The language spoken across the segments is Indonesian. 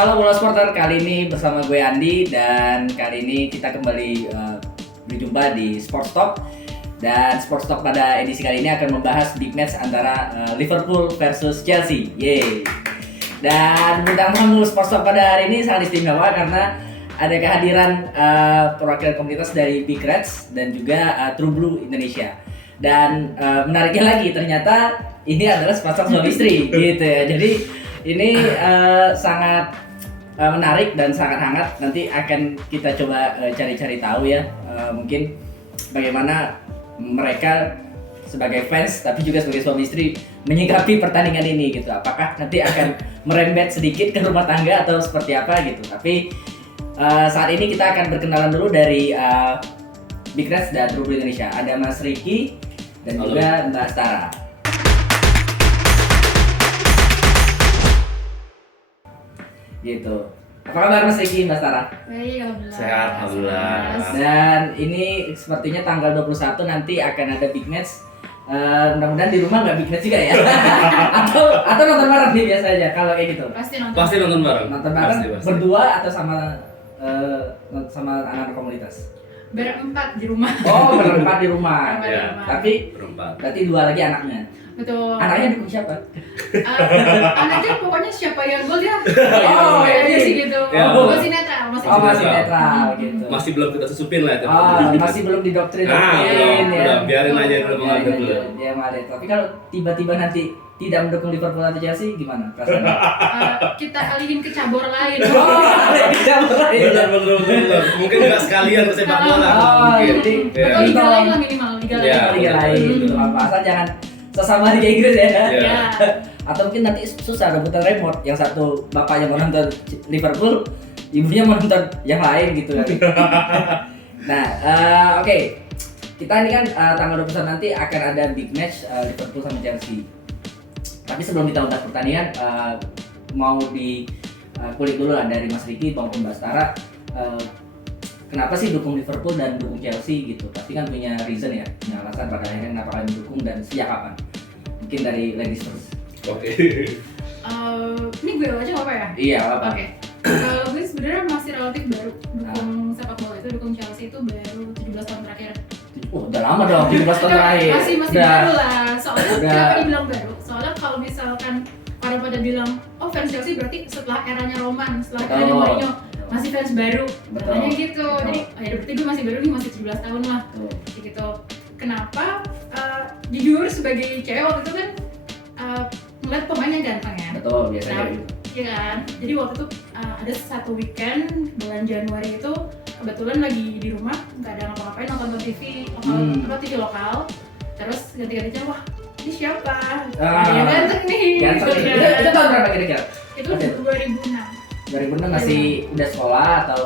Halo Bola Sporter, kali ini bersama gue Andi dan kali ini kita kembali berjumpa di Sports Talk. Dan Sports Talk pada edisi kali ini akan membahas big match antara Liverpool versus Chelsea. Yeay. Dan bintang tamu Sports Talk pada hari ini sangat istimewa karena ada kehadiran perwakilan komunitas dari Big Reds dan juga True Blue Indonesia. Dan menariknya lagi ternyata ini adalah sepasang suami istri gitu ya. Jadi ini sangat menarik dan sangat hangat. Nanti akan kita coba cari-cari tahu ya, mungkin bagaimana mereka sebagai fans tapi juga sebagai suami istri menyikapi pertandingan ini gitu. Apakah nanti akan merembet sedikit ke rumah tangga atau seperti apa gitu. Tapi saat ini kita akan berkenalan dulu dari Big Reds dan True Blue Indonesia. Ada Mas Ricky dan Halo. juga Mbak Stara. Gitu. Apa kabar Mas Ricky, Mbak Stara? Baik, alhamdulillah. Sehat, alhamdulillah. Dan ini sepertinya tanggal 21 nanti akan ada big match. Mudah-mudahan di rumah nggak big match juga ya. atau nonton bareng nih biasa aja kalau kayak gitu. Pasti nonton bareng. Nonton bareng Pasti. berdua atau sama anak-anak komunitas. Berempat di rumah. Oh, berempat di rumah. Berempat di Ya. rumah. Tapi Berempat. berarti dua lagi anaknya. Betul. Anaknya dukung siapa? Anaknya pokoknya siapa yang gol ya. Oh, ya iya. sih gitu. Ya. Masih netral, masih Oh, masih netral. netral gitu. Masih belum kita susupin lah itu. Oh, masih belum didoktrin. belum. Biarin aja dulu Ya, mengalir dulu. dia mengalir. Tapi kalau tiba-tiba nanti tidak mendukung Liverpool atau Chelsea gimana perasaannya? kita alihin ke cabur lain. Benar. Mungkin nggak sekalian ke sepak bola. Oh, Mungkin. jadi Ya. Atau liga lain lah minimal, liga Ya. lain. Liga lain gitu. Apa asal jangan sesama Liga Inggris ya. Ya. Ya. Atau mungkin nanti susah rebutan remote, yang satu bapaknya mau nonton Liverpool, ibunya mau nonton yang lain gitu kan. Nah, oke. Kita ini kan tanggal 21 nanti akan ada big match Liverpool sama Chelsea. Tapi sebelum kita bahas pertandingan, mau di kulik dulu lah dari Mas Ricky maupun Mbak Stara. Kenapa sih dukung Liverpool dan dukung Chelsea gitu? Pasti kan punya reason ya, punya alasan pada akhirnya kenapa kalian dukung dan sejak kapan? Mungkin dari ladies first. Oke. Ini gue aja nggak apa ya? Iya, apa? Oke. Kalau gue sebenarnya masih relatif baru dukung sepak bola itu, dukung Chelsea itu baru 17 tahun terakhir. Oh, udah lama dong, 17 tahun terakhir. Masih Udah. baru lah. Soalnya Udah. kenapa dibilang baru? Soalnya kalau misalkan orang pada bilang, oh fans Chelsea berarti setelah eranya Roman, setelah eranya Betul. Mourinho masih fans baru. Betul. Katanya gitu. Betul. Jadi ya berarti gue masih baru nih, masih 17 tahun lah. Tuh. Kayak gitu. Kenapa? Jujur sebagai cewek waktu itu kan ngeliat pemainnya ganteng ya. Betul, biasanya Nah, gitu. iya kan? Jadi waktu itu ada satu weekend bulan Januari itu kebetulan lagi di rumah, nggak ada ngapa-ngapain, nonton TV TV lokal. Terus ganti-gantinya, wah ini siapa? Ada yang ganteng nih. Ganteng gitu nih. kan. Itu tahun berapa kira-kira? Itu Oke. 2006. 2006 masih udah sekolah atau?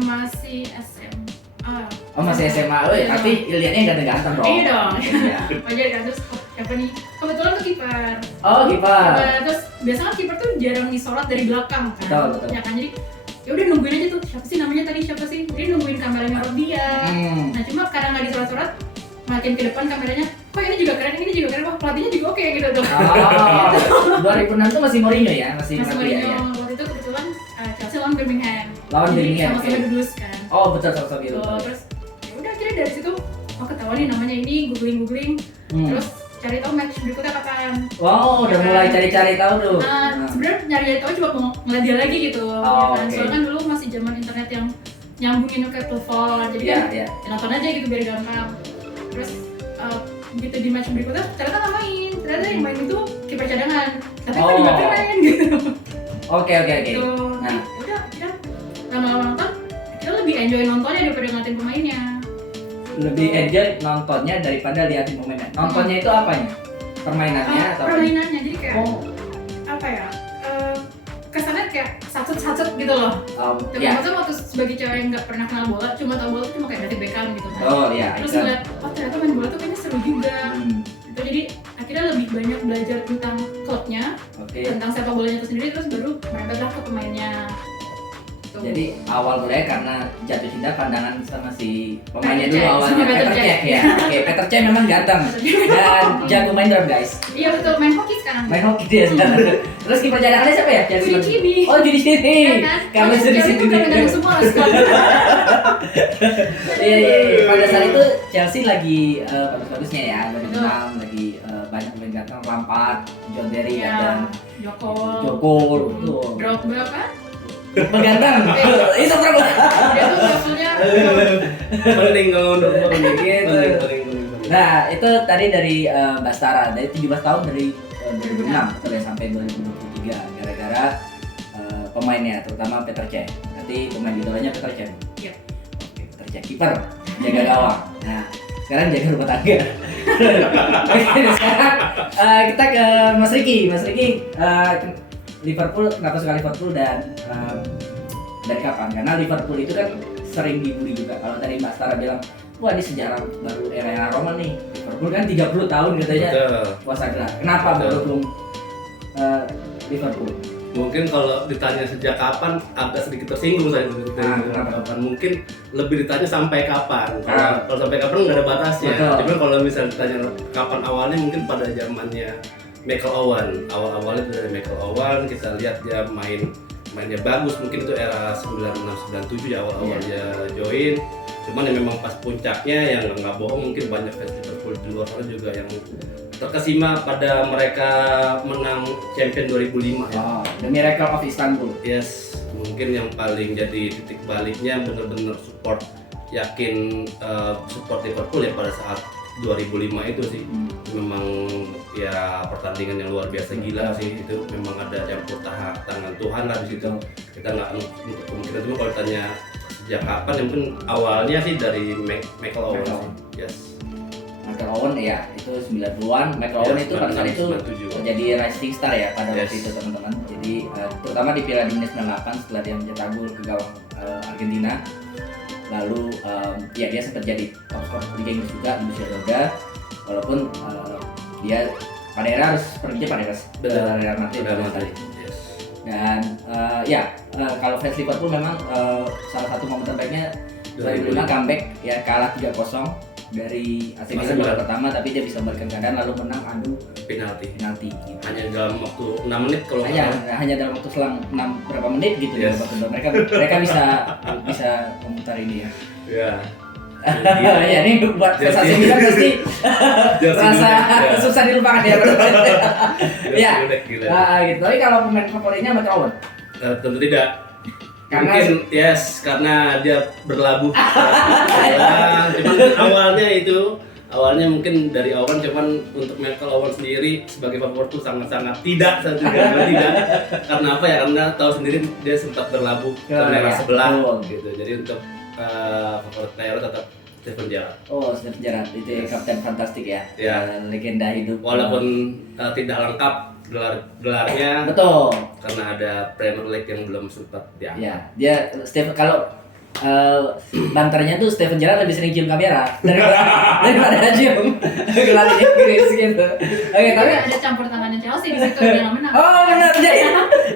Masih SMA. Oh, masih SMA. Oh, ya, Iya. tapi lihatnya ganteng-ganteng dong. Iya dong. Iya. Wajar kan, terus oh, siapa nih? Kebetulan tuh kiper. Oh, kiper. Terus biasanya kiper tuh jarang disorot dari belakang kan. Betul, betul. Ya kan, jadi ya udah nungguin aja tuh siapa sih namanya tadi, siapa sih? Jadi nungguin kameranya nyorot dia. Nah cuma karena nggak disorot-sorot, makin ke depan kameranya, kok ini juga keren, ini juga keren, wah pelatihnya juga oke gitu tuh. Oh, 2006 tuh masih Mourinho ya, masih Masih pelatih ya. Mourinho, waktu itu kebetulan Chelsea lawan Birmingham. Lawan Jadi Birmingham, sama-sama oke. dudus kan. Oh, betul sama biru. Tuh, terus ya udah akhirnya dari situ, oh ketahuan nih namanya ini, googling, terus cari tahu match berikutnya kapan. Wow, udah mulai cari-cari tahu tuh. Sebenarnya nyari tahu cuma mau ngeliat dia lagi gitu, Oh, ya kan. oke. Soalnya kan dulu masih zaman internet yang nyambungin ke telepon, jadi Iya, kan iya. ya nonton aja gitu biar gampang. Terus begitu di match berikutnya ternyata nggak main, ternyata yang main itu kiper cadangan, tapi kan juga main gitu. Oke. Gitu. Nah, Ya udah, kita lama-lama nonton, kita lebih enjoy nontonnya daripada ngeliatin pemainnya. lebih enjoy nontonnya daripada liatin pemainnya. Nontonnya itu apanya? Permainannya atau apa? Permainannya, jadi kayak Oh, apa ya? Kesannya kayak sacet gitu loh. Tapi ya. maksudnya waktu sebagai cewek yang nggak pernah kenal bola, cuma tahu bola tuh cuma kayak David Beckham gitu kan. Oh, iya. Terus itu. ngeliat, oh ternyata main bola tuh kayaknya seru juga. Gitu, jadi akhirnya lebih banyak belajar tentang klubnya, Oke. tentang sepak bolanya itu sendiri, terus baru merembetlah ke pemainnya. Gitu. Jadi awal mulanya karena jatuh cinta pandangan sama si pemainnya Peter dulu Cech, awalnya. sama Peter Peter Cech. Cech ya. Oke, Peter Cech memang ganteng dan jago main drum guys. Iya betul, main hoki sekarang. Main hoki dia sekarang. Terus kiper cadangannya siapa ya? Judi Cibi. Oh, Judi Cibi. Ya kan? Karena Chelsea Judi itu Cibi. kadang-kadang semua lah sekarang. Iya. Pada saat itu Chelsea lagi bagus-bagusnya ya, lagi Betul. menang, lagi banyak pemain ganteng, Lampard, John Terry, Iya. dan Joko. Joko. Tuh. Drogba kan? Mengganteng. Itu problem. Dia tuh profilnya Penting kalau untuk penting. Gitu. Penting. Nah, itu tadi dari Bastara, dari 17 tahun dari 2006 betul ya, sampai 2023 gara-gara pemainnya, terutama Petr Cech. Nanti pemain idolanya Petr Cech. Iya. Oke, Petr Cech kiper, jaga gawang. Nah, sekarang jaga rumah tangga. Sekarang kita ke Mas Riki. Mas Riki, Liverpool, kenapa suka Liverpool dan dari kapan? Karena Liverpool itu kan sering dibully juga. Kalau tadi Mbak Stara bilang, wah ini sejarah baru era Roman nih. Liverpool kan 30 tahun katanya Betul. puasa gelar. Kenapa Betul. mendukung Liverpool? Mungkin kalau ditanya sejak kapan agak sedikit tersinggung saya Kenapa? kapan. Mungkin lebih ditanya sampai kapan. Ah. Kalau sampai kapan nggak ada batasnya. Betul. Cuman kalau misalnya ditanya kapan awalnya, mungkin pada zamannya Michael Owen. Awal-awalnya itu dari Michael Owen, kita lihat dia mainnya bagus. Mungkin itu era 96-97 ya awal-awal dia join. Cuman yang memang pas puncaknya yang nggak bohong, mungkin banyak fans Liverpool di luar sana juga yang terkesima pada mereka menang Champion 2005 ya. Oh, The Miracle of Istanbul. Yes, mungkin yang paling jadi titik baliknya benar-benar support, yakin support Liverpool ya pada saat 2005 itu sih. Memang ya pertandingan yang luar biasa gila sih, itu memang ada campur tangan Tuhan lah di situ. Kita nggak untuk kemungkinan, cuma kalau ditanya sejak kapan ya mungkin awalnya sih dari Michael Owen sih. Yes. Michael Owen ya, itu 90-an. Michael Owen Yes, itu pada saat itu 97. jadi rising star ya pada Yes. waktu itu teman-teman. Jadi terutama di Piala Dunia 98 setelah dia mencetak gol ke gawang Argentina. Lalu ya dia sempat jadi top skor Liga Inggris juga di usia muda. Walaupun dia pada era harus pergi pada era Real Madrid pada saat itu. Yes. Dan kalau fans Liverpool memang salah satu momen terbaiknya 2005 comeback ya, kalah 3-0 dari AC Milan babak pertama, tapi dia bisa balikan keadaan lalu menang adu Penalti. penalti gitu. Hanya dalam waktu 6 menit kalau nggak salah. hanya dalam waktu selang 6 berapa menit gitu Yes. ya babak kedua. Mereka bisa memutar ini ya. Ya. Ya ini buat fans AC Milan pasti merasa susah dilupakan ya. Ya. Gila. Gitu. Tapi kalau pemain favoritnya Michael Owen. Tentu tidak. Karena Mungkin yes, karena dia berlabuh. Cuman awalnya mungkin dari Owen, cuman untuk Michael Owen sendiri sebagai favorit tuh sangat-sangat tidak. Karena apa ya? Karena tahu sendiri dia sempat berlabuh ke merah ya, sebelah betul. gitu. Jadi untuk favorit player tetap Steven Gerrard. Oh, Steven Gerrard itu ya, kapten fantastik ya. Ya. Legenda hidup. Walaupun tidak lengkap gelarnya, betul. karena ada Premier League yang belum sempat diangkat. Ya, dia Steven kalau banternya tuh Steven Gerrard lebih sering cium kamera daripada cium gelar Inggris gitu. Oke, tapi ada campur tangannya Chelsea di situ dia nggak menang. oh benar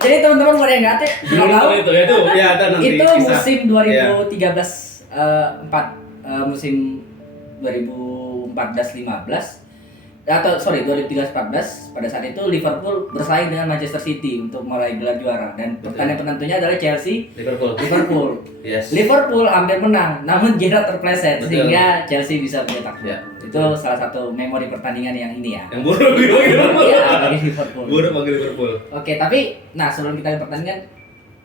jadi teman-teman buat yang nggak tahu itu ya ada nanti itu kisah. musim Iya. 2013 musim 2014-15 atau sorry 2013-14 pada saat itu Liverpool bersaing dengan Manchester City untuk meraih gelar juara dan pertandingan penentunya adalah Chelsea Liverpool. Yes. Liverpool hampir menang namun Gerrard terpleset Betul. sehingga Chelsea bisa mencetak gol. Ya. Itu salah satu memori pertandingan yang ini ya. Yang buruk bagi Liverpool. Iya, bagi Liverpool. Buruk bagi Liverpool. Oke, tapi nah sebelum kita ke pertandingan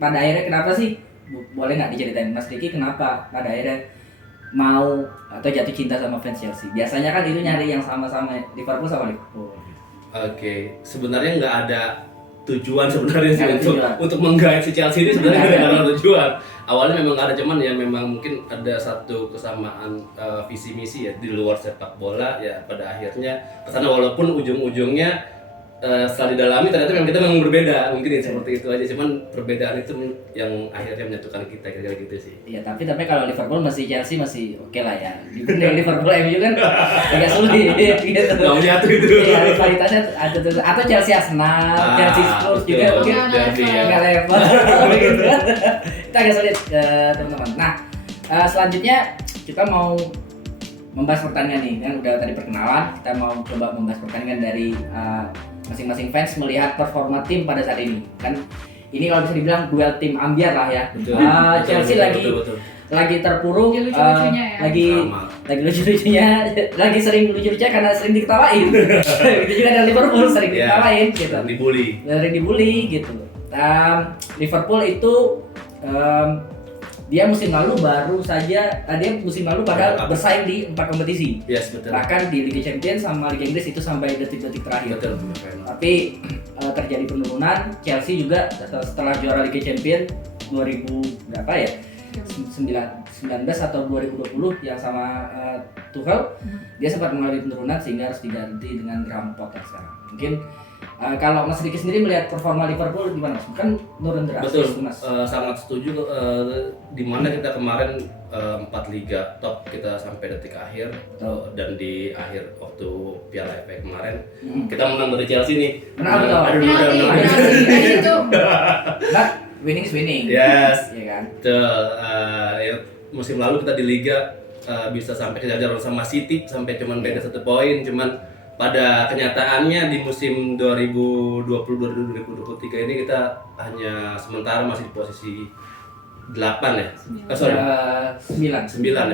pada akhirnya kenapa sih? Boleh nggak diceritain Mas Riki kenapa pada akhirnya mau atau jatuh cinta sama fans Chelsea? Biasanya kan itu nyari yang sama-sama Liverpool sama Liverpool. Oke, sebenarnya nggak ada tujuan sebenarnya sih Nggak ada tujuan. untuk menggait si Chelsea ini sebenarnya Nggak nggak ada tujuan. Awalnya memang nggak ada, cuman ya memang mungkin ada satu kesamaan visi misi ya di luar sepak bola ya, pada akhirnya kesana walaupun ujung-ujungnya setelah didalami ternyata memang kita memang berbeda, mungkin ya seperti itu aja, cuman perbedaan itu yang akhirnya menyatukan kita kira-kira gitu sih. Iya, tapi kalau Liverpool masih Chelsea masih oke lah ya. Dibanding Liverpool MU kan agak sulit gitu. Nggak menyatu itu. Iya, rivalitasnya ada tuh. Atau Chelsea Arsenal, Chelsea Spurs juga betul. mungkin Jadi ya. nggak level gitu. Itu agak sulit teman-teman. Nah, selanjutnya kita mau membahas pertandingan nih, kan udah tadi perkenalan, kita mau coba membahas pertandingan dari masing-masing fans melihat performa tim pada saat ini. Kan ini kalau bisa dibilang duel tim ambiar lah ya. Betul. Chelsea betul. lagi terpuruk, Lagi lucu-lucunya ya. lagi lucu-lucunya, lagi sering lucu-lucunya karena sering diketawain. Itu juga dari Liverpool sering diketawain gitu. Sering dibully gitu. Liverpool itu dia musim lalu padahal bersaing di 4 kompetisi. Yes, betul. Bahkan di Liga Champions sama Liga Inggris itu sampai detik-detik terakhir. Betul. Tapi terjadi penurunan. Chelsea juga setelah juara Liga Champions 2000 berapa ya? 19 atau 2020 yang sama Tuchel, dia sempat mengalami penurunan sehingga harus diganti dengan Graham Potter sekarang. Mungkin kalau Mas Riki sendiri melihat performa Liverpool gimana Mas? Kan turun drastis Betul, Mas. sangat setuju. Di mana kita kemarin 4 liga top kita sampai detik akhir, dan di akhir waktu Piala FA kemarin kita menang dari Chelsea nih. Menang betul. Penalti itu. Nah, winning is winning. Yes. Iya kan? Ya, musim lalu kita di liga bisa sampai kejar-kejaran sama City sampai cuman beda 1 poin, cuman pada kenyataannya di musim 2020-2023 ini kita hanya sementara masih di posisi 8 ya. 9 ya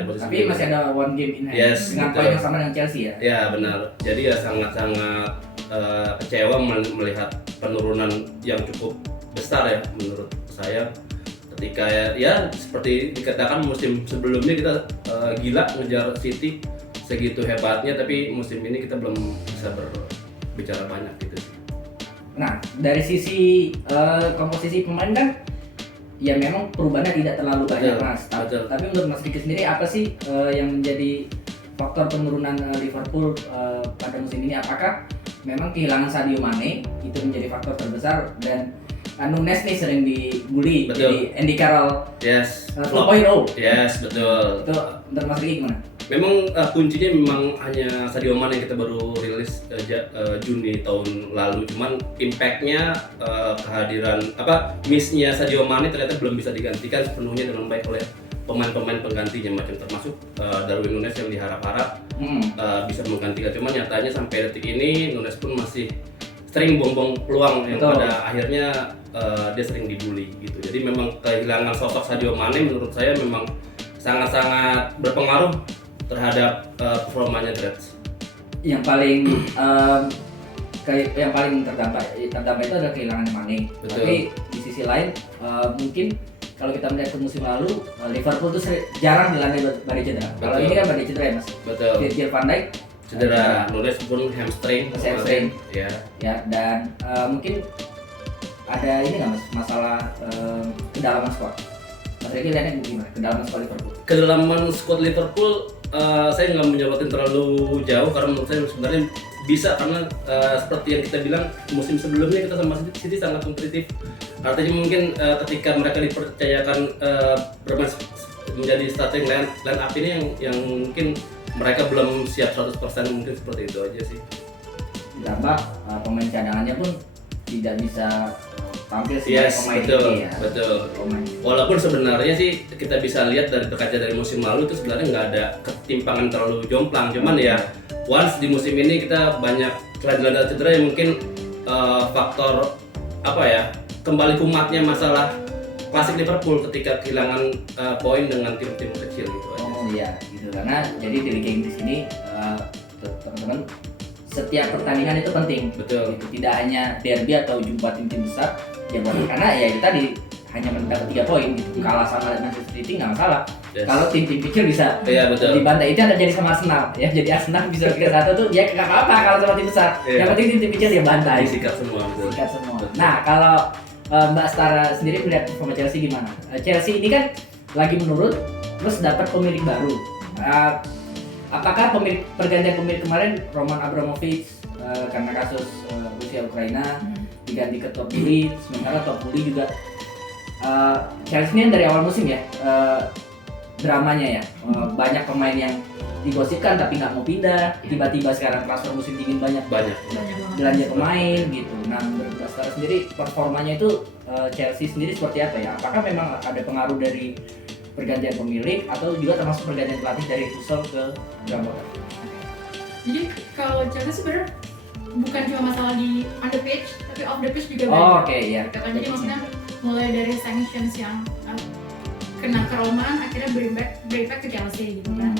posisi. Tapi masih ada one game in hand. Yes, dengan betul. poin yang sama dengan Chelsea ya. Ya benar. Jadi ya sangat-sangat kecewa melihat penurunan yang cukup besar ya menurut saya. Ketika ya seperti dikatakan musim sebelumnya kita gila ngejar City segitu hebatnya, tapi musim ini kita belum bisa berbicara banyak gitu. Nah, dari sisi komposisi pemain kan ya memang perubahannya tidak terlalu banyak Mas. Tapi menurut Mas Riki sendiri apa sih yang menjadi faktor penurunan Liverpool pada musim ini? Apakah memang kehilangan Sadio Mane itu menjadi faktor terbesar, dan Nunes nih sering dibully jadi Andy Carroll 2.0? Yes, betul. Itu menurut Mas Riki gimana? Memang kuncinya memang hanya Sadio Mane yang kita baru rilis Juni tahun lalu. Cuman impactnya kehadiran miss-nya Sadio Mane ternyata belum bisa digantikan sepenuhnya dengan baik oleh pemain-pemain penggantinya, macam termasuk Darwin Nunes yang diharap-harap bisa menggantikan. Cuman nyatanya sampai detik ini Nunes pun masih sering buang-buang peluang yang pada akhirnya dia sering dibully gitu. Jadi memang kehilangan sosok Sadio Mane menurut saya memang sangat-sangat berpengaruh terhadap performanya Reds. Yang paling terdampak itu adalah kehilangan Mane. Betul. Tapi di sisi lain mungkin kalau kita melihat ke musim lalu Liverpool tuh jarang dilanda badai cedera. Kalau ini kan badai cedera ya Mas. Betul. Virgil van Dijk cedera, Nunes pun hamstring. Ya. Dan mungkin ada ini nggak Mas masalah kedalaman squad. Mas Riki lihatnya gimana kedalaman squad Liverpool? Kedalaman squad Liverpool saya nggak menjawabin terlalu jauh karena menurut saya sebenarnya bisa, karena seperti yang kita bilang musim sebelumnya kita sama City sangat kompetitif. Artinya mungkin ketika mereka dipercayakan bermain menjadi starting line up ini yang mungkin mereka belum siap 100%, mungkin seperti itu aja sih. Ditambah pemain cadangannya pun tidak bisa tampil sebagai pemain ini ya. Betul. Walaupun sebenarnya sih kita bisa lihat dari berkaca dari musim lalu itu sebenarnya nggak ada ketimpangan terlalu jomplang, cuman ya once di musim ini kita banyak kelanda cedera yang mungkin faktor kembali kumatnya masalah klasik Liverpool ketika kehilangan poin dengan tim-tim kecil gitu aja. Oh iya, gitu karena jadi di Liga Inggris ini teman-teman setiap pertandingan itu penting. Betul. Gitu. Tidak hanya derby atau jumpa tim-tim besar, ya karena ya kita hanya mendapat 3 poin gitu. Kalah sama Manchester City nggak masalah. Yes. Kalau tim-tim kecil bisa dibantai, itu ada jadi sama Arsenal ya. Jadi Arsenal bisa 3-1 tuh dia nggak apa-apa kalau sama tim besar. Yeah. Yang penting tim-tim kecil dia bantai. Disikat semua. Betul. Nah kalau Mbak Stara sendiri melihat performa Chelsea gimana? Chelsea ini kan lagi menurun, terus dapat pemilik baru. Apakah pergantian pemilik kemarin Roman Abramovich karena kasus Rusia Ukraina diganti ke Todd Boehly, sementara Todd Boehly juga Chelsea ini dari awal musim ya dramanya ya, banyak pemain yang digosipkan tapi nggak mau pindah, tiba-tiba sekarang transfer musim dingin banyak belanja pemain gitu. Nah menurut Mbak Stara sendiri performanya itu Chelsea sendiri seperti apa ya? Apakah memang ada pengaruh dari pergantian pemilik atau juga termasuk pergantian pelatih dari Tuchel ke Graham Potter? Jadi kalau Chelsea sebenarnya bukan cuma masalah di on the pitch, tapi off the pitch juga Oh, banyak. oke, iya. Gitu kan. Jadi maksudnya mulai dari sanctions yang kena keromaan akhirnya berimpact ke Chelsea gitu kan.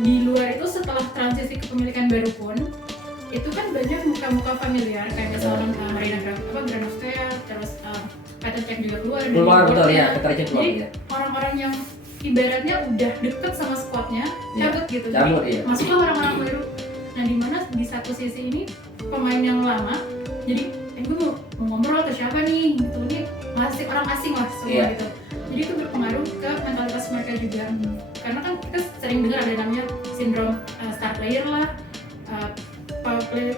Di luar itu setelah transisi kepemilikan baru pun itu kan banyak muka-muka familiar kayak misalnya Marina Granovskaia, terus Petr Cech juga keluar dari Betul boardnya. ya, Petr Cech keluar Jadi ya. orang-orang yang ibaratnya udah deket sama squadnya cabut gitu. Cabut, Jadi iya. masuklah orang-orang baru. Nah di mana di satu sisi ini pemain yang lama jadi gue mau ngobrol ke siapa nih gitu, ini masih orang asing lah semua Iya. gitu. Jadi itu berpengaruh ke mentalitas mereka juga. Karena kan kita sering dengar ada namanya sindrom star player lah,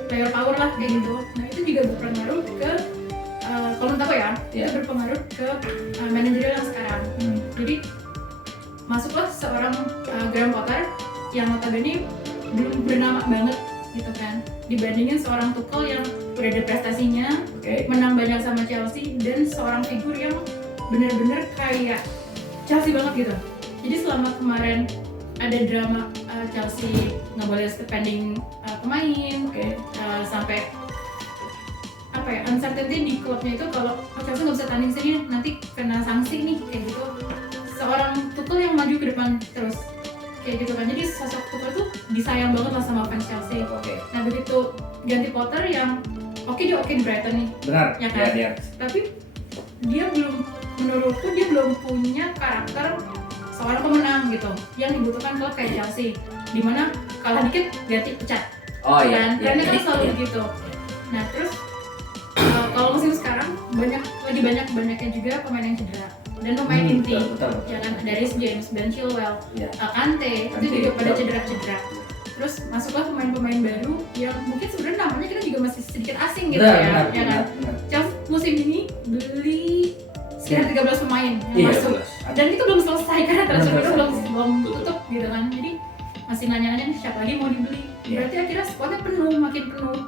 player power lah kayak gitu. Nah itu juga berpengaruh ke kalau menurut aku ya, Iya. itu berpengaruh ke manajerial yang sekarang. Jadi masuklah seorang Graham Potter yang notabene belum bernama banget gitu kan, dibandingin seorang Tuchel yang udah ada prestasinya, menang banyak sama Chelsea, dan seorang figur yang benar-benar kayak Chelsea banget gitu. Jadi selama kemarin ada drama Chelsea nggak boleh spending pemain, sampai apa ya, uncertainty di klubnya itu kalau Chelsea nggak bisa tanding sini nanti kena sanksi nih kayak gitu. Seorang Tuchel yang maju ke depan terus kayak gitu kan. Jadi sosok Tuchel tuh disayang banget lah sama fans Chelsea. Nah begitu ganti Potter yang dia oke di Brighton nih, Benar. ya kan? Iya. Tapi dia belum, menurutku dia belum punya karakter seorang pemenang gitu yang dibutuhkan klub kayak Chelsea, dimana kalah dikit ganti pecat. Oh iya. Kan? Trennya kan selalu begitu. Nah terus kalau musim sekarang lagi banyaknya juga pemain yang cedera dan pemain inti, betul. ya kan, ada Reece James, Ben Chilwell, Iya. Kante itu juga pada cedera. Terus masuklah pemain-pemain baru yang mungkin sebenarnya namanya kita juga masih sedikit asing gitu ya kan. Chelsea musim ini beli sekitar 13 pemain yang masuk. Dan itu belum selesai karena transfer itu belum tutup gitu kan. Jadi masih nanya-nanya nih siapa lagi mau dibeli. Berarti akhirnya squadnya penuh, makin penuh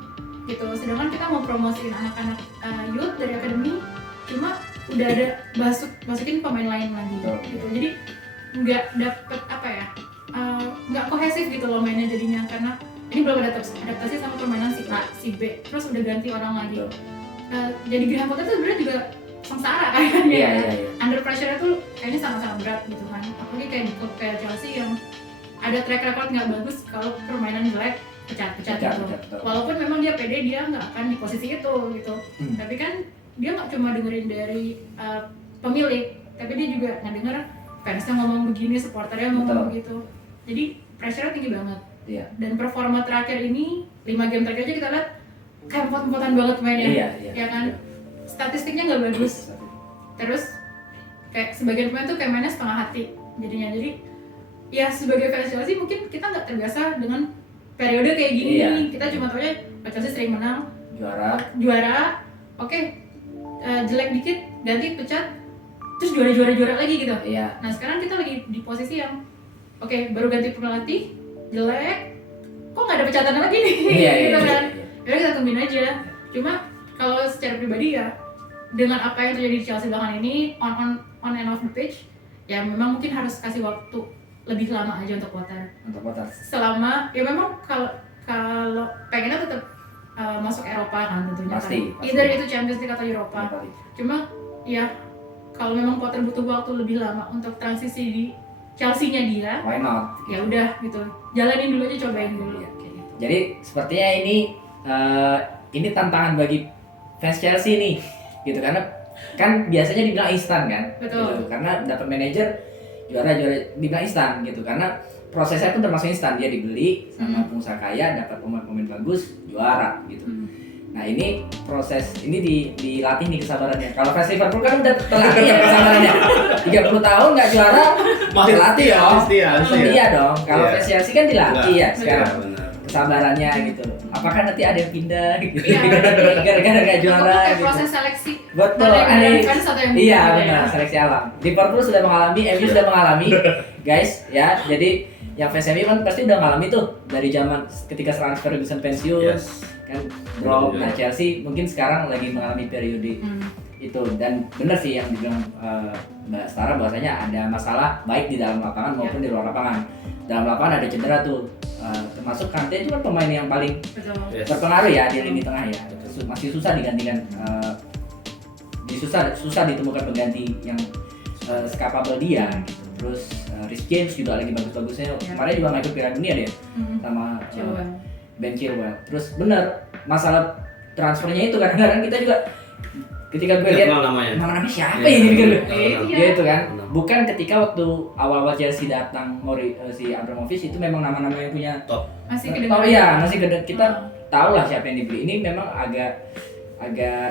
gitu. Sedangkan kita mau promosiin anak-anak youth dari akademi, cuma udah ada masukin pemain lain lagi gitu. Jadi nggak dapet apa ya, nggak kohesif gitu loh mainnya jadinya, karena ini belum adaptasi sama permainan si A, si B, terus udah ganti orang lagi. Jadi Graham Potter tuh sebenarnya juga sengsara kayaknya. Iya. Under pressure-nya tuh kayaknya sama-sama berat gitu kan. Apalagi kayak di klub kayak Chelsea yang ada track record nggak bagus, kalau permainan jelek pecat gitu. Walaupun memang dia pede dia nggak akan di posisi itu gitu. Tapi kan dia nggak cuma dengerin dari pemilik, tapi dia juga ngedenger fansnya ngomong begini, supporternya ngomong begitu. Jadi pressure-nya tinggi banget. Iya. Dan performa terakhir ini 5 game terakhir aja kita lihat kayak empot-empotan banget mainnya. Iya. Ya kan? Statistiknya nggak bagus. Terus kayak sebagian pemain tuh kayak mainnya setengah hati jadinya. Jadi ya sebagai fans Chelsea mungkin kita nggak terbiasa dengan periode kayak gini. Iya. Kita cuma tahu aja Chelsea sering menang, juara, jelek dikit ganti pecat, terus juara lagi gitu. Iya. Nah sekarang kita lagi di posisi yang baru ganti pelatih, jelek, kok nggak ada pecatan lagi nih? Iya. Gitu kan. Ya kita tungguin aja. Cuma kalau secara pribadi ya, dengan apa yang terjadi di Chelsea belakangan ini on and off the pitch, ya memang mungkin harus kasih waktu lebih lama aja untuk Potter. Selama ya memang kalau pengennya tetap masuk Eropa kan tentunya. Pasti. Either itu Champions League atau Eropa. Cuma ya kalau memang Potter butuh waktu lebih lama untuk transisi di Chelsea-nya dia, why not? Ya udah gitu. Jalanin dulu aja, cobain dulu. Jadi sepertinya ini tantangan bagi fans Chelsea nih, gitu, karena kan biasanya dibilang instan kan, Betul. gitu. Karena dapat manajer juara dibilang instan gitu, karena prosesnya pun termasuk instan, dia dibeli sama pengusaha kaya, dapat pemain bagus, juara gitu. Nah ini proses ini dilatih nih kesabarannya. Kalau fans Liverpool kan udah terlatih ya kesabarannya. 30 tahun nggak juara, dilatih ya. Iya dong. Kalau fans Chelsea kan dilatih ya sekarang. Kesabarannya gitu. Apakah nanti ada yang pindah gitu? Gara-gara nggak juara kayak gitu. proses seleksi. Betul. Iya benar, seleksi alam. Liverpool sudah mengalami, MU sudah mengalami, guys ya. Jadi yang fans MU kan pasti udah mengalami tuh dari zaman ketika transfer Ferguson pensiun. Kan drop. Nah Chelsea mungkin sekarang lagi mengalami periode itu. Dan benar sih yang dibilang Mbak Stara bahwasanya ada masalah baik di dalam lapangan maupun di luar lapangan. Dalam lapangan ada cedera tuh, termasuk Kante itu kan pemain yang paling Betul. Yes. berpengaruh ya di lini tengah ya. Masih susah digantikan, susah ditemukan pengganti yang capable dia gitu. Terus Rhys James juga lagi bagus-bagusnya. Kemarin juga nggak ikut Piala Dunia dia sama Ben Chilwell. Terus bener masalah transfernya itu kadang-kadang kita juga ketika gue lihat namanya siapa ini gitu, gitu kan. Bukan ketika waktu awal-awal Chelsea datang si Abramovich itu memang nama-nama yang punya top. Masih kedengaran. Oh iya, masih kedengaran. Kita tahu lah siapa yang dibeli. Ini memang agak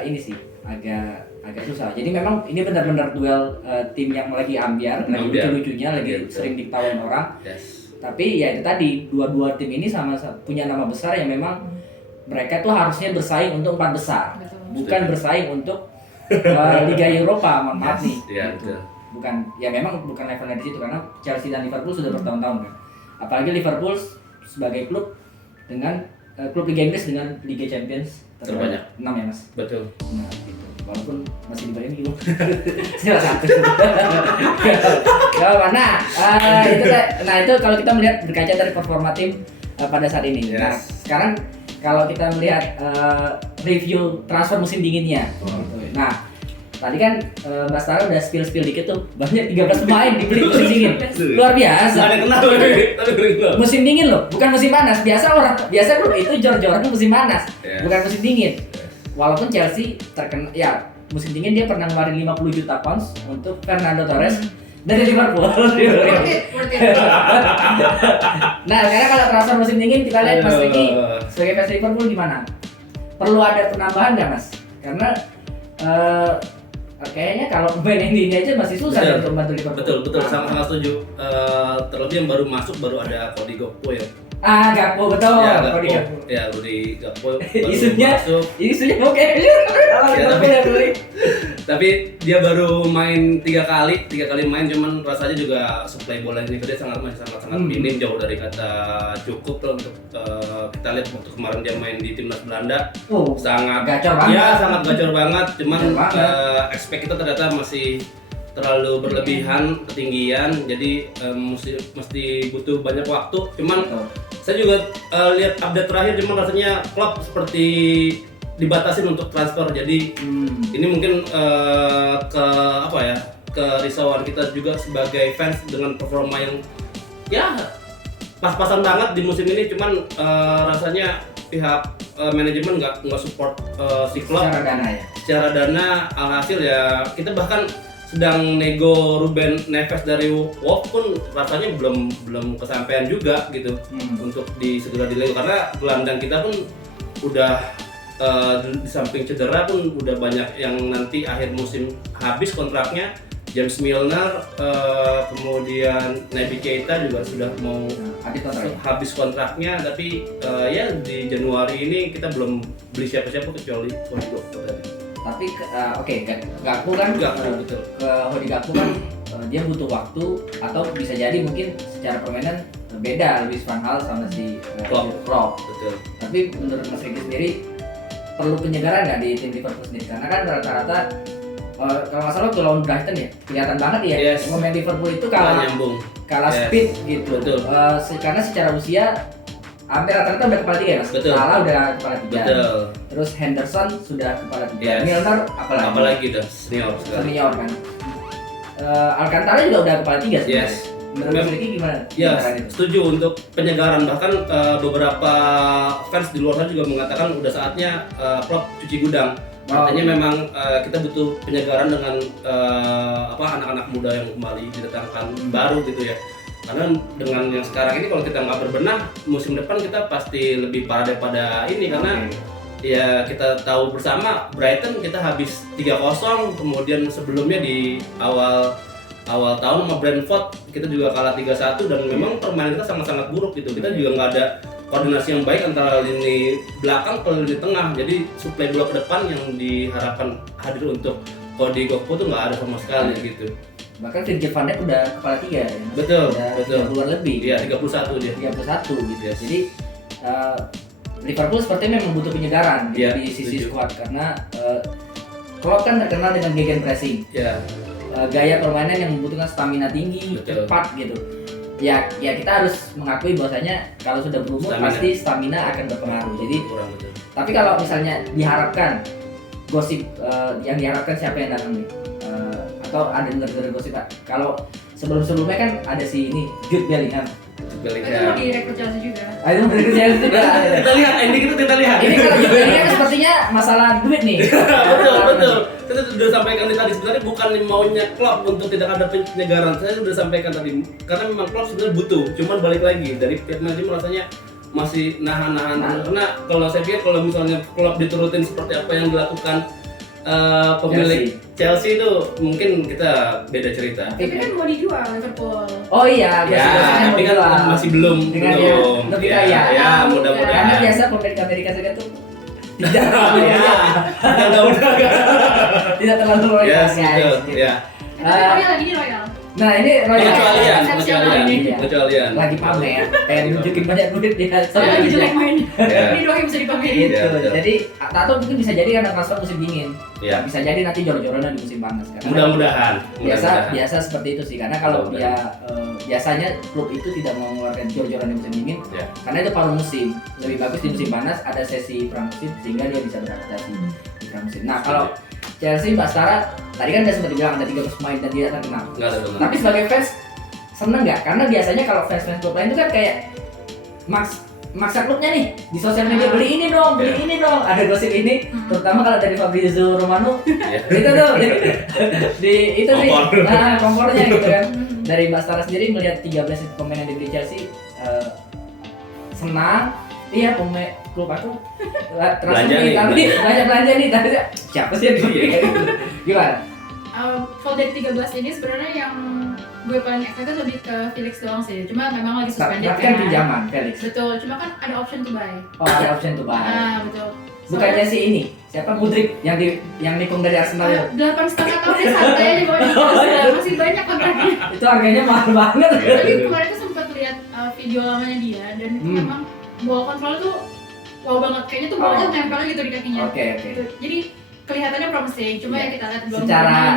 ini sih, agak susah. Jadi memang ini benar-benar duel tim yang lagi ambiar, lagi lucu-lucunya, lagi sering diketawain orang. Yes. Tapi ya itu tadi, dua tim ini sama punya nama besar yang memang mereka tuh harusnya bersaing untuk 4 besar. Betul. Bukan bersaing untuk Liga Eropa, mohon maaf nih. Iya, Gitu. Bukan, ya memang bukan levelnya di situ karena Chelsea dan Liverpool sudah bertahun-tahun kan. Apalagi Liverpool sebagai klub dengan klub Liga Inggris dengan Liga Champions terbanyak 6 ya Mas. Betul. Nah, gitu. Walaupun masih di bawah ini gitu. Cuma 1. Itu kalau kita melihat berkaca dari performa tim pada saat ini. Yes. Nah, sekarang kalau kita melihat review transfer musim dinginnya. Gitu. Nah, tadi kan Mbak Stara udah spill dikit tuh, banyak 13 pemain dibeli musim dingin. Luar biasa. Ada kenal tapi Musim dingin loh, bukan musim panas. Biasa bro, itu jor-joran musim panas, bukan musim dingin. Walaupun Chelsea terkenal ya musim dingin dia pernah ngeluarin 50 juta pounds untuk Fernando Torres dari Liverpool. Worth it. Nah, sekarang kalau transfer musim dingin kita lihat Mas Riki sebagai fans Liverpool gimana? Perlu ada penambahan nggak Mas? Karena kayaknya kalau pemain ini aja masih susah ya untuk membantu Liverpool. Betul, sama setuju. Terlebih yang baru masuk baru ada Cody Gakpo ya. Gakpo betul. Cody Gakpo. Ya, Rudy Gakpo baru isunya oke. Tapi dia baru main 3 kali main, cuman rasanya juga supply bolanya dia sangat minim, jauh dari kata cukup lah untuk kita lihat waktu kemarin dia main di timnas Belanda. Sangat gacor banget. Ya, sangat gacor banget. Cuman expect kita ternyata masih terlalu berlebihan ketinggian, jadi mesti butuh banyak waktu. Cuman saya juga lihat update terakhir, cuman rasanya klub seperti dibatasin untuk transfer. Jadi ini mungkin kerisauan kita juga sebagai fans dengan performa yang ya pas-pasan banget di musim ini. Cuman rasanya pihak manajemen nggak support si klub secara dana alhasil ya kita bahkan sedang nego Ruben Neves dari Wolves pun rasanya belum kesampaian juga gitu untuk segera dilego, karena gelandang kita pun udah di samping cedera pun udah banyak yang nanti akhir musim habis kontraknya. James Milner, kemudian Naby Keita juga sudah mau habis kontraknya, tapi ya di Januari ini kita belum beli siapa-siapa kecuali Cody Gakpo tadi. Tapi Gakpo kan betul. Cody Gakpo kan dia butuh waktu, atau bisa jadi mungkin secara permainan beda Luis van Gaal sama si Klopp. Betul. Tapi menurut Mas Riki sendiri perlu penyegaran nggak di tim Liverpool sendiri? Karena kan rata-rata kalau nggak salah lawan Brighton ya kelihatan banget ya pemain Liverpool itu kalah speed gitu. Betul. Karena secara usia hampir rata-rata udah kepala 3 ya Mas. Salah udah kepala 3. Betul. Terus Henderson sudah kepala 3. Milner apalagi udah senior kan. Alcantara juga udah kepala 3 sebenarnya. Menurut Mas Riki gimana? Ya, setuju untuk penyegaran. Bahkan beberapa fans di luar sana juga mengatakan udah saatnya klub cuci gudang. Artinya memang kita butuh penyegaran dengan anak-anak muda yang kembali didatangkan baru gitu ya. Karena dengan yang sekarang ini kalau kita nggak berbenah, musim depan kita pasti lebih parah daripada ini. Karena ya kita tahu bersama Brighton kita habis 3-0, kemudian sebelumnya di awal tahun sama Brentford kita juga kalah 3-1, dan memang permainan kita sangat-sangat buruk gitu. Kita juga nggak ada koordinasi yang baik antara lini belakang ke lini tengah. Jadi suplai bola ke depan yang diharapkan hadir untuk Cody Gakpo tuh nggak ada sama sekali gitu. Bahkan Virgil van Dijk udah kepala 3 ya. Betul. 30-an lebih. Iya, 31 dia. 31 gitu ya. Jadi Liverpool sepertinya memang butuh penyegaran di sisi squad, karena Klopp kan terkenal dengan gegenpressing. Ya. Gaya permainan yang membutuhkan stamina tinggi, Betul. cepat gitu. Ya kita harus mengakui bahwasanya kalau sudah berumur pasti stamina akan berpengaruh. Jadi Kurang betul. tapi kalau misalnya diharapkan gosip yang diharapkan siapa yang datang nih? Atau ada dengar gosip Pak? Kalau sebelumnya kan ada si ini Jude Bellingham. Itu mau direkrut Chelsea juga. Itu mau direkrut juga. Kita lihat ending itu kita lihat. Ini kalau Jude Bellingham sepertinya masalah duit nih. betul. Kita sudah sampaikan tadi sebenarnya bukan maunya Klopp untuk tidak ada penyegaran. Saya sudah sampaikan tadi karena memang Klopp sebenarnya butuh. Cuman balik lagi dari pihak manajemen rasanya masih nahan-nahan karena kalau saya pikir kalau misalnya Klopp diturutin seperti apa yang dilakukan pemilik Chelsea itu mungkin kita beda cerita. Tapi kan mau dijual Liverpool. Oh iya, tapi kan masih belum. Lebih kaya. Ya, mudah-mudahan. Karena biasa pemilik Amerika Serikat tuh tidak tidak terlalu royal. Ya, guys. ya. Tapi Royal lagi nih Royal. Nah ini royal kecualian. lagi pamer, pengen nunjukin banyak duit dia. Soalnya lagi jelek main. Ya. Ini doang yang bisa dipamerin. Gitu. Iya, betul. Jadi atau mungkin bisa jadi karena transfer musim dingin. Ya. Bisa jadi nanti jor-joran di musim panas. Karena Mudah-mudahan. biasa seperti itu sih. Karena kalau dia biasanya klub itu tidak mau mengeluarkan jor-joran di musim dingin. Ya. Karena itu paruh musim. Lebih bagus di musim panas ada sesi pramusim sehingga dia bisa beradaptasi di pramusim. Nah kalau Chelsea Mbak Stara tadi kan udah sempat dibilang ada 13 pemain dan tidak terkenal. Enggak ada teman. Tapi sebagai fans seneng nggak? Karena biasanya kalau fans klub lain itu kan kayak maksa klubnya nih di sosial media beli ini dong, ada gosip ini, terutama kalau dari Fabrizio Romano itu tuh di itu sih, nah kompornya gitu kan. Dari Mbak Stara sendiri melihat 13 pemain yang dibeli Chelsea senang. Iya, pemain klub aku Belanja nih, tapi banyak belanja nih, tapi siapa sih yang dibeli? Gimana? Kalau dari 13 ini sebenarnya yang gue paling excited lebih ke Felix doang sih. Cuma memang lagi suspended Tapi kan pinjaman Felix. Betul, cuma kan ada option to buy. Oh, ada option to buy. Betul. Bukannya si ini, siapa Mudrik yang nikung dari Arsenal ya? 8,5 tahun dia santai aja bawa masih banyak kontraknya. Itu harganya mahal banget. Tapi kemarin tuh sempat lihat video lamanya dia dan itu memang ball control tuh wow banget. Kayaknya tuh bolanya nempel gitu di kakinya. Oke. Gitu. Jadi kelihatannya promising, cuma yang kita lihat belum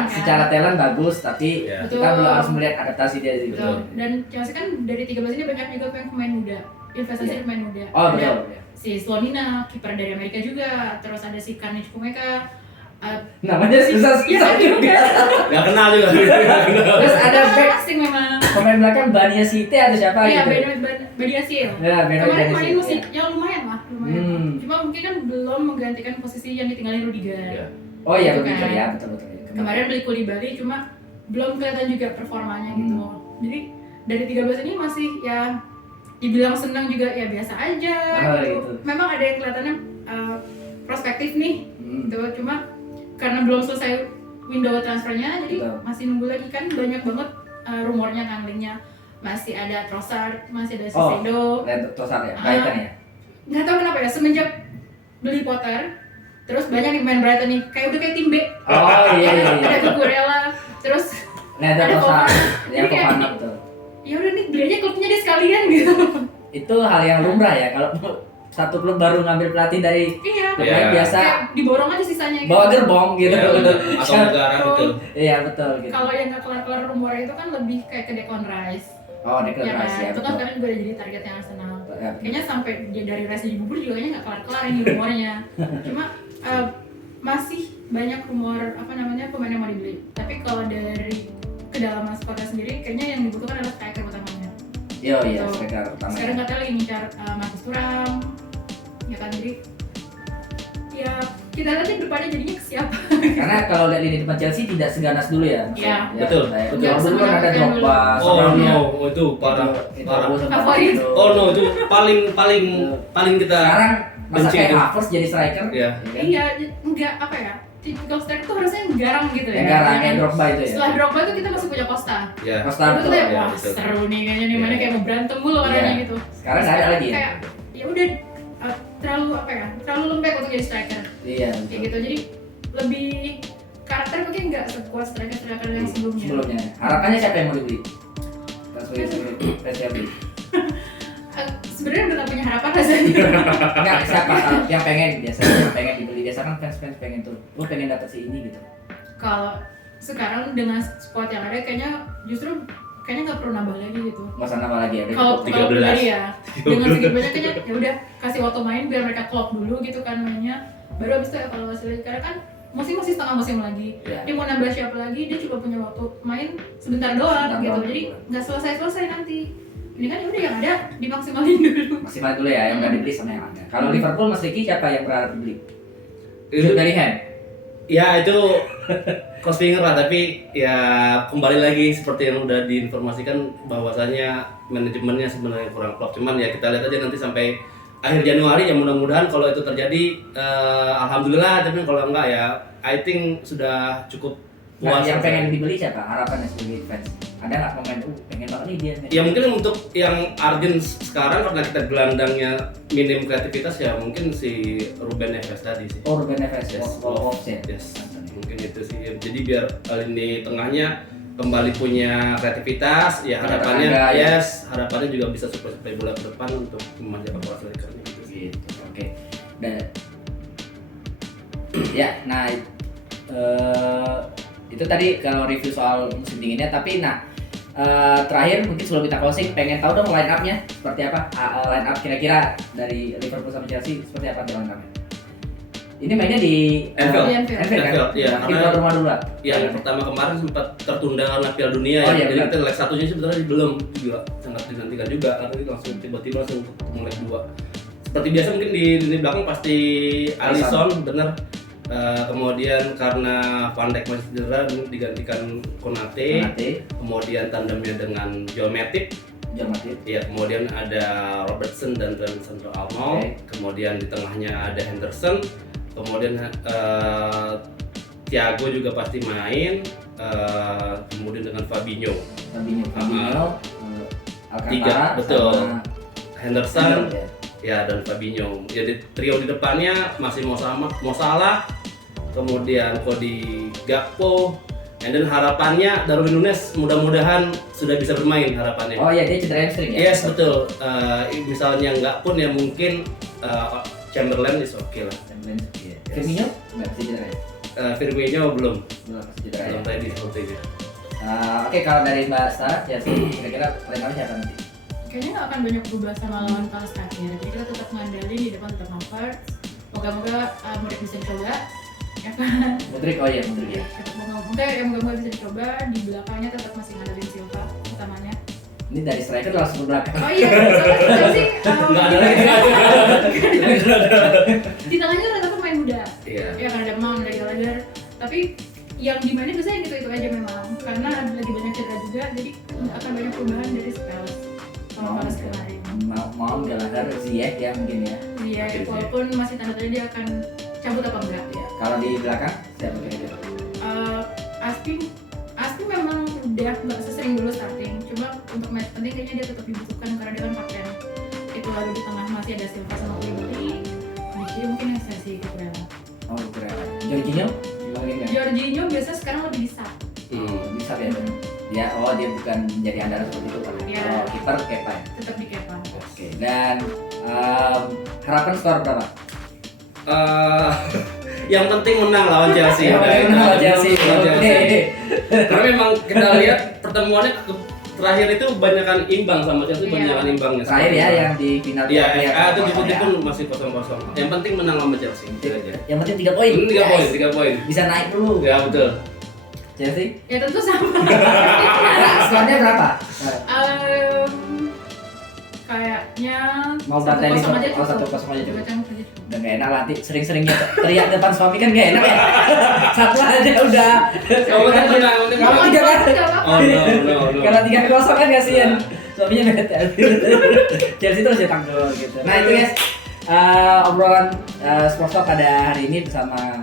secara talent bagus, tapi kita belum harus melihat adaptasi dia sih. Betul. Dan Chelsea kan dari 13 ini banyak juga pemain muda, investasi pemain muda. Oh betul. Si Slonina, kiper dari Amerika juga, terus ada si Carnage Kumeka. Namanya susah juga. Gak kenal juga. Terus ada back asing memang. pemain belakang Bania Site atau siapa Iya, gitu? Badia Sil. Ya, Kemarin Bania musik, Site. ya lumayan lah, Cuma mungkin kan belum menggantikan posisi yang ditinggalin Rudiger. Oh iya, Gitu Rudiger kan. ya, betul. Kemarin beli Koulibaly cuma belum kelihatan juga performanya gitu. Jadi dari 13 ini masih ya dibilang senang juga ya biasa aja gitu. Memang ada yang kelihatannya prospektif nih gitu, cuma karena belum selesai window transfernya jadi masih nunggu lagi kan. Banyak banget rumornya kan, linknya masih ada Trossard, masih ada Sissedo. Trossard ya, Brighton ya? Nggak tahu kenapa ya, semenjak beli Potter terus banyak yang main Brighton nih, kayak udah kayak tim B. Oh iya. Ada Cucurella, terus ada Trossard, ya Fofana betul. Ya udah nih beli aja klubnya deh sekalian gitu. Itu hal yang lumrah ya kalau satu klub baru ngambil pelatih dari klub biasa, kayak diborong aja sisanya gitu. bawa gerbong gitu. Atau negara gitu. Iya betul gitu. Kalau yang nggak kelar-kelar rumornya itu kan lebih kayak ke Declan Rice. Oh, Declan Rice ya. Itu kan sekarang gue udah jadi targetnya Arsenal. Kayaknya sampai dia dari Rice di bubur juga kayaknya nggak kelar-kelar ini rumornya. Cuma masih banyak rumor pemain yang mau dibeli. Tapi kalau dari kedalaman squadnya sendiri kayaknya yang dibutuhkan adalah striker utamanya. Iya, striker utama. Sekarang katanya lagi ngincar Marcus Thuram. Ya kan, jadi ya kita lihat ke depannya jadinya ke siapa. Karena kalau lihat lini depan Chelsea tidak seganas dulu ya. Iya. Betul. Dulu kan ada Drogba. Itu parah. Favorit. Itu paling kita sekarang masa benci kayak itu. Havertz jadi striker. Iya, enggak apa ya? Typical striker tuh harusnya garang gitu ya. Garang kayak Drogba itu ya. Setelah Drogba tuh kita masih punya Costa. Costa itu kayak wah seru nih kayaknya nih, mana kayak mau berantem mulu orangnya gitu. Sekarang nggak ada lagi. Kayak ya udah terlalu lembek untuk jadi striker. Iya. Kayak gitu, jadi lebih karakter mungkin nggak sekuat striker yang sebelumnya. Harapannya siapa yang mau dibeli? Transfer beli. sebenarnya udah gak punya harapan rasanya. Enggak, siapa yang pengen biasanya yang pengen dibeli, biasa kan fans pengen tuh, gue pengen dapat si ini gitu. Kalau sekarang dengan squad yang ada justru kayaknya nggak perlu nambah lagi gitu. Nggak usah nambah lagi ya, udah Kalau cukup. 13. pribadi ya, dengan segitu banyaknya ya udah kasih waktu main biar mereka klop dulu gitu kan mainnya. Baru abis itu evaluasi lagi karena kan musim masih setengah musim lagi. Iya. Dia mau nambah siapa lagi, dia cuma punya waktu main sebentar doang Sebentar gitu. doang. Jadi nggak selesai nanti. Ini kan udah yang ada dimaksimalin dulu. Maksimal dulu ya, yang nggak dibeli sama yang ada. Kalau Liverpool Mas Ricky siapa yang berharap dibeli? Itu Jude Bellingham. ya itu cross finger lah, tapi ya kembali lagi seperti yang udah diinformasikan bahwasanya manajemennya sebenarnya kurang klop. Cuman ya kita lihat aja nanti sampai akhir Januari ya, mudah-mudahan kalau itu terjadi alhamdulillah, tapi kalau enggak ya I think sudah cukup Nah, puas. yang pengen dibeli siapa? Harapannya sebagai fans. Ada nggak pemain pengen banget nih dia? Ya mungkin untuk yang urgent sekarang karena kita gelandangnya minim kreativitas ya mungkin si Ruben Neves tadi sih. Oh, Ruben Neves, Yes, Wolves ya. Yes, mungkin itu sih. Jadi biar lini tengahnya kembali punya kreativitas, ya Punya harapannya tenaga, ya. harapannya juga bisa supply bola ke depan untuk memanjakan para strikernya gitu sih. Gitu. Oke. Dan ya, nah itu tadi kalau review soal musim dinginnya, tapi terakhir mungkin sebelum kita closing pengen tahu dong line up-nya seperti apa? Line up kira-kira dari Liverpool sama Chelsea seperti apa line up-nya? Ini mainnya di Anfield. Di Anfield. Anfield kan? Anfield, iya, Di karena- rumah dulu lah. Yang pertama kemarin sempat tertunda karena Piala Dunia Oh, ya. iya, Jadi benar. kita leg satunya sebenarnya belum juga sangat dinantikan juga karena ini langsung tiba-tiba langsung ketemu leg 2. Seperti biasa mungkin di lini belakang pasti Alisson bener. Kemudian karena Van Dijk masih cedera digantikan Konate. Kemudian tandemnya dengan Joe Matip. John Matip. Ya, kemudian ada Robertson dan Trent Alexander-Arnold. Oke. Kemudian di tengahnya ada Henderson. Kemudian Thiago juga pasti main. Kemudian dengan Fabinho, Fabinho, Tiga, Alcantara, betul. sama Henderson, Henderson, ya. ya dan Fabinho. Jadi trio di depannya masih Mo Salah, kemudian Cody Gakpo, and then harapannya Darwin Núñez mudah-mudahan sudah bisa bermain harapannya. Oh iya, dia cedera hamstring ya? Yes, betul. Misalnya nggak pun ya mungkin Chamberlain is oke lah. Iya. Firmino nggak bisa cedera ya? Firmino belum Masih cedera ya? belum ready sepertinya. Oke, kalau dari Mbak Sarah, ya kira-kira line up siapa nanti? Kayaknya nggak akan banyak berubah sama lawan Palace terakhir. Jadi kita tetap ngandelin di depan tetap Lampard. Moga-moga Modric bisa dicoba. Ya kan? Modric, oh iya Modric ya. Moga-moga bisa dicoba. Di belakangnya tetap masih ngandelin Silva utamanya. Ini dari striker langsung ke belakang. Oh iya, soalnya kita sih Nggak ada lagi. di tengahnya rata-rata pemain muda. Iya. Ya kan ada Mount, ada Gallagher. Tapi yang dimainin biasanya gitu-gitu aja memang. Karena lagi banyak cedera juga, jadi nggak akan banyak perubahan dari Spurs sama Palace kemarin. Mau Gallagher, Ziyech ya mungkin ya. Iya, walaupun masih tanda tanya dia akan cabut apa enggak ya. Kalau di belakang siapa kira-kira? Aspi memang udah nggak sesering dulu starting, cuma untuk match penting kayaknya dia tetap dibutuhkan karena dia kan kapten. Itu lalu di tengah masih ada Silva sama Koulibaly, jadi mungkin yang saya sih kira. Oh kira. Jorginho? Gimana ya? Jorginho biasa sekarang lebih bisa. Bisa ya. Dia dia bukan menjadi andalan seperti itu kan. Iya. Kalau kiper Kepa ya. Tetap di Kepa. Oke. Dan harapan skor berapa? Yang penting menang lawan Chelsea. Yang penting menang lawan Chelsea. Oke. Karena memang kita lihat pertemuannya terakhir itu banyakan imbang sama Chelsea, Iya. banyakan imbangnya. Terakhir ya yang di final Iya, Piala FA itu Kosong diikuti ya. pun masih 0-0. Yang penting menang sama Chelsea. Itu aja. Yang penting 3 poin. 3 poin, Guys. 3 poin. Bisa naik dulu. Ya betul. Chelsea? Ya tentu sama. Nah, skornya berapa? Kayaknya Mau batalin 1-0 aja oh, cukup. 1-0 aja cukup. 2-0 aja cukup. Udah gak enak nanti sering-seringnya teriak depan suami kan gak enak ya. Satu aja udah. Yang penting menang, yang penting Kalau menang. tiga kan? Nggak apa-apa. Oh no. Kalau 3-0 kan kasihan. Suaminya bete. Chelsea terus cetak gol gitu. Nah itu guys obrolan Sports Talk pada hari ini bersama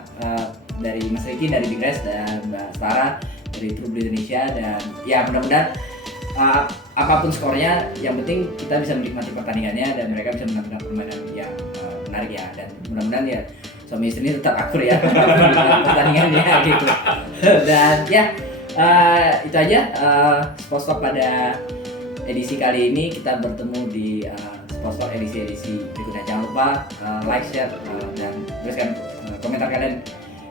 dari Mas Ricky dari Big Rest dan Mbak Sarah dari True Blue Indonesia, dan ya mudah-mudahan apapun skornya, yang penting kita bisa menikmati pertandingannya dan mereka bisa menampilkan permainan yang menarik ya, dan mudah-mudahan ya suami istri ini tetap akur ya pertandingannya gitu. Dan ya itu aja Sports Talk pada edisi kali ini. Kita bertemu di Sports Talk edisi-edisi berikutnya. Jangan lupa like, share, dan tuliskan komentar kalian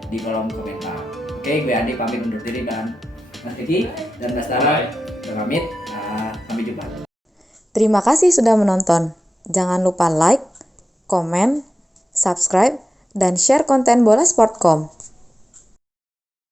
di kolom komentar. Oke, gue Andi pamit undur diri, dan Mas Vicky dan Mas Tara pamit. Sampai jumpa. Terima kasih sudah menonton. Jangan lupa like, komen, subscribe, dan share konten Bola Sportcom.